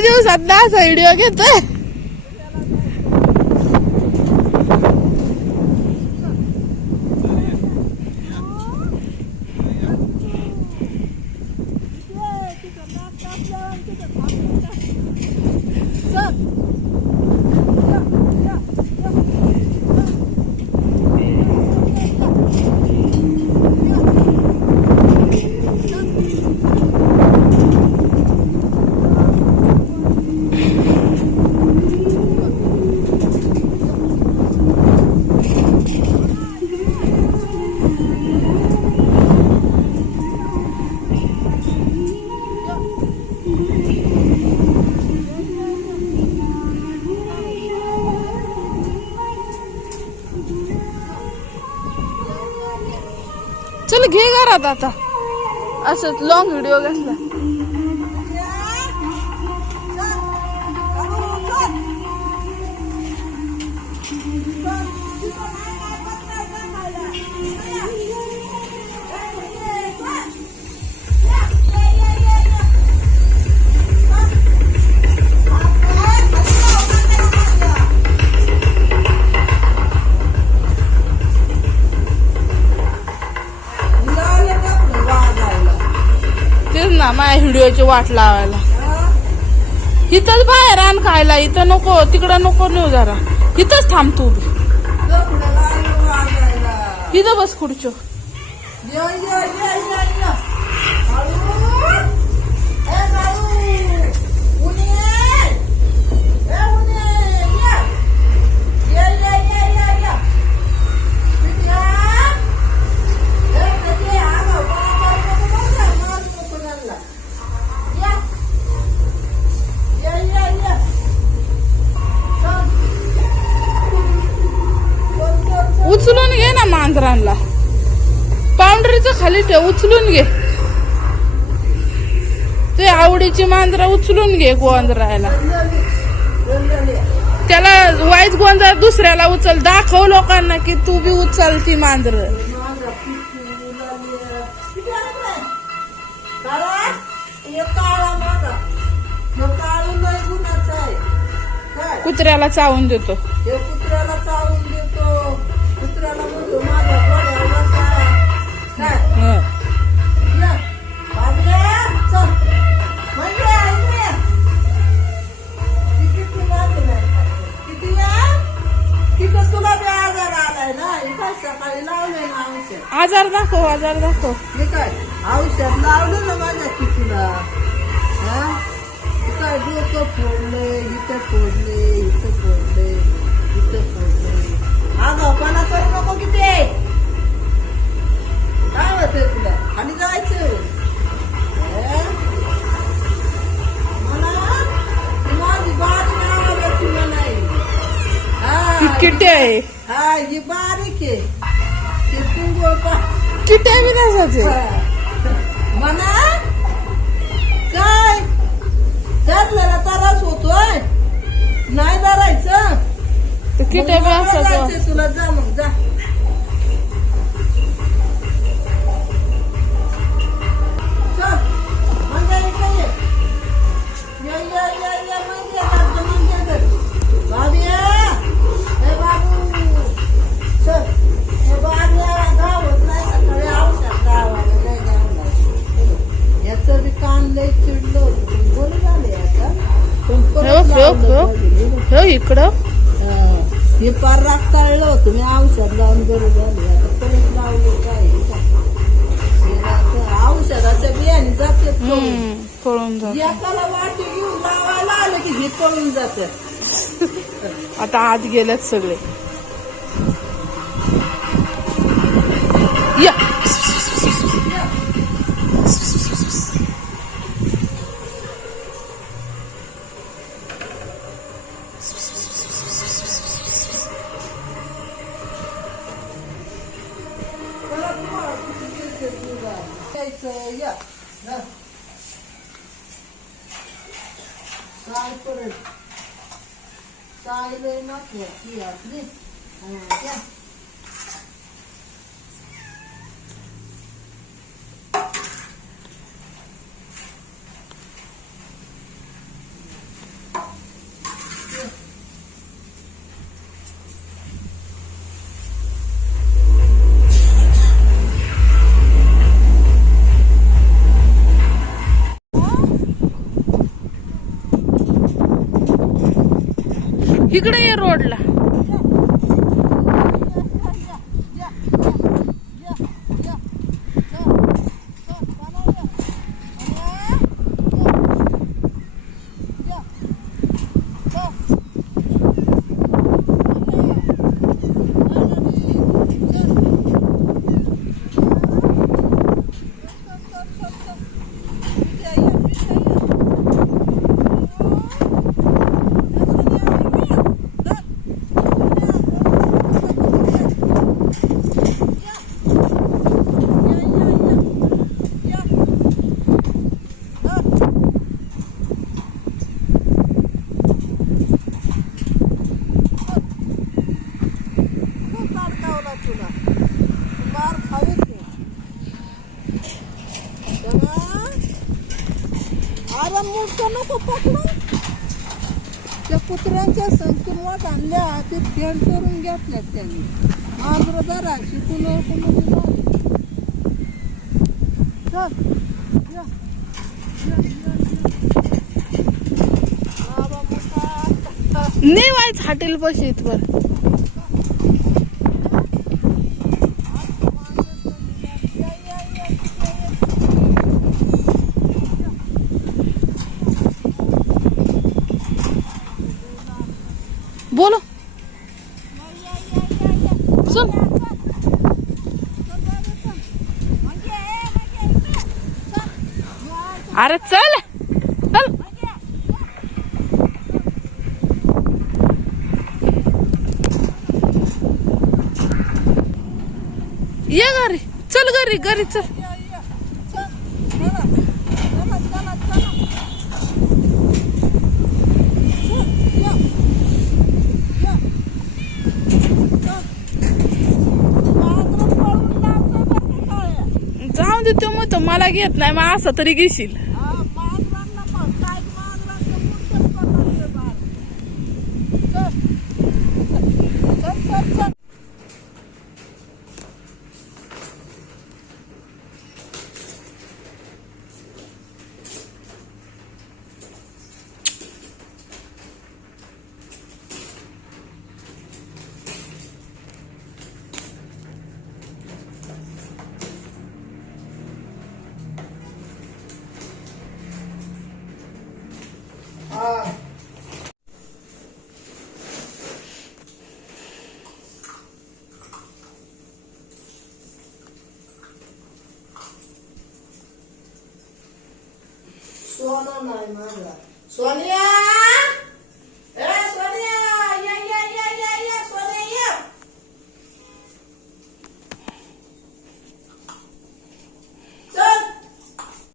दिवसात ना असा व्हिडिओ घेतोय. चल घे घरात आता. असंच लॉंग व्हिडिओ घातला. व्हिडिओची वाट लावायला. इथंच बाहेर आण खायला इथं नको तिकडं नको नेऊ जरा. इथंच थांब तू उभी. इथं बस खुर्चो ना पावडरीचं खाली ठेव उचलून घे. ते आवडीची मांजरा उचलून घे गोंधरायला त्याला वाईट गोंधळ दुसऱ्याला उचल. दाखव लोकांना की तू बी उचल ती मांजर. कुत्र्याला चावून देतो. कुत्र्याला चावून लावलंय ना औषध? आजार दाखव आजार दाखव. हे काय? औषध लावलं ना माझ्या कितीला? हा? हे काय डोकं फोडलंय इथं फोडले इथं फोडले इथं फोडले. आगावपणा करू नको किती काय होतंय तुला? आणि जायचं. हे? मला? ती माझी बारीक आवडत तुला नाही हा किट्टे आहे. हा ही बारीक आहे. किट्टे बी नसायचे हो, इकडं. हा. हे पार राग काढलं होतं मी औषध लावून बरं झाले आता परत लावलं काय? काय? आता औषधाच्या बियाणे जाते. पळून एकाला वाटी घेऊन लावायला आलं की हे पळून जात. आता आत गेल्यात सगळे. şeye. Heh. Sahil kurur. Sahil oymak yok. इकडे ये रोडला. अरे मूर्ख नको पकडू. त्या कुत्र्यांच्या संख्येवर आणल्या ते फेड करून घेतल्या त्यांनी. मार्ग जरा शिकून चल नाही व्हायचं हॉटेल पैसे इथवर या, या, या, या, या. बोलो। चल अरे चल। चल। ये घरी चल घरी घरी चल। देतो तो मग मला घेत नाही मग असं तरी घेशील. सोनं नाही माझा सोनिया